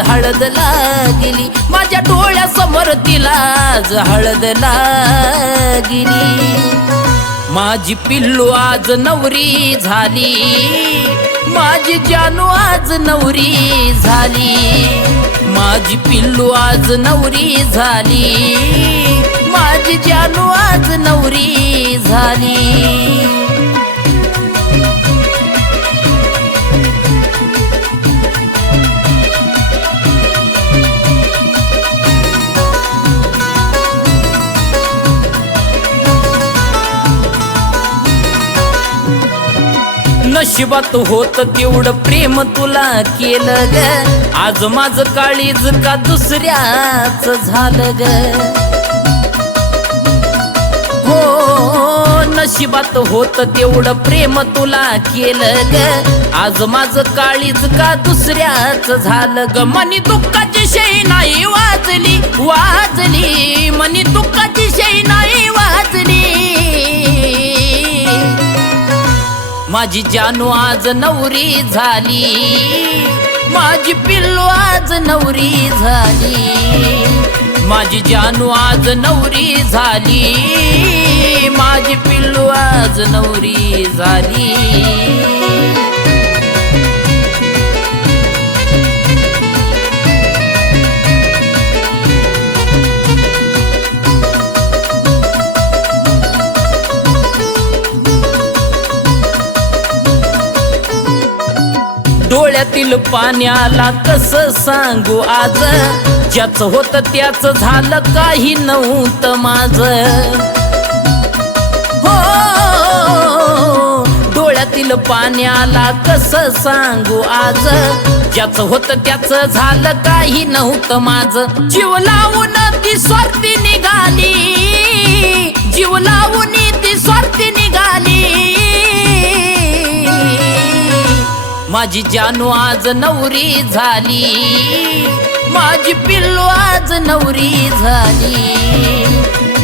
हळद लागली. माझ्या डोळ्यासमोर तिला आज हळद लागली. माझी पिल्लू आज नवरी झाली. माझी जानू आज नवरी झाली. माझी पिल्लू आज नवरी झाली. माझी जानू आज नवरी झाली. नशिबात होत तेवढं प्रेम तुला केलं ग. आज माझ काळीज का दुसऱ्याच झालं ग. हो नशिबात होत तेवढं प्रेम तुला केलं ग. आज माझ काळीज का दुसऱ्याच झालं ग. मनी दुःखाची शै नाही वाच. माझी जानू आज नवरी झाली. माझी पिल्लू आज नवरी झाली. माझी जानू आज नवरी झाली. माझी पिल्लू आज नवरी झाली. डोळ्यातील पाण्याला कस सांगू आज? ज्याच होत त्याच झालं काही नव्हतं माझ. हो डोळ्यातील पाण्याला कस सांगू आज? ज्याच होत त्याच झालं काही नव्हतं माझ. जीव लावून ती स्वार्थी निघाली. जीव लावून ती स्वार्थी माझी जानू आज नवरी झाली. माझी पिल्लू आज नवरी झाली.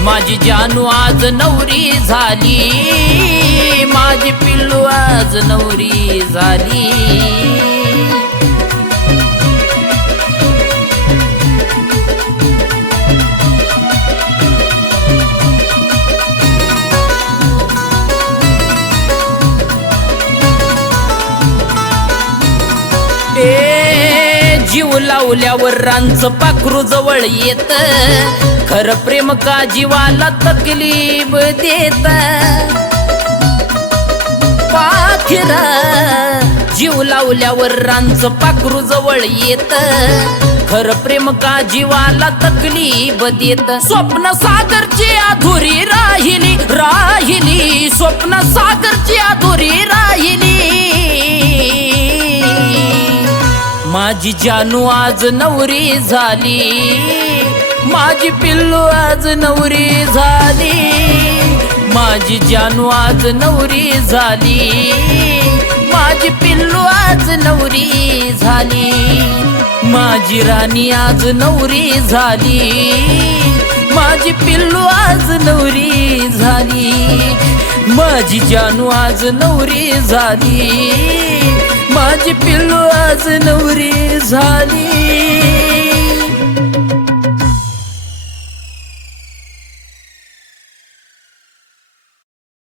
माझी जानू आज नवरी झाली. माझी पिल्लू आज नवरी झाली. जीव लावल्यावर रांच पाखरू जवळ येत. खर प्रेम का जीवाला तकलीफ देत? पाखरा जीव लावल्यावर रांच पाखरू जवळ येत. खर प्रेम का जीवाला तकलीफ देत? स्वप्न सागरची अधुरी राहिली राहिली. स्वप्न सागरची अधुरी राहिली. माझी जानू आज नवरी झाली. माझी पिल्लू आज नवरी झाली. माझी जानू आज नवरी झाली. माझी पिल्लू आज नवरी झाली. माझी राणी आज नवरी झाली. माझी पिल्लू आज नवरी झाली. माझी जानू आज नवरी झाली. माझी पिल्लू आज नवरी झाली.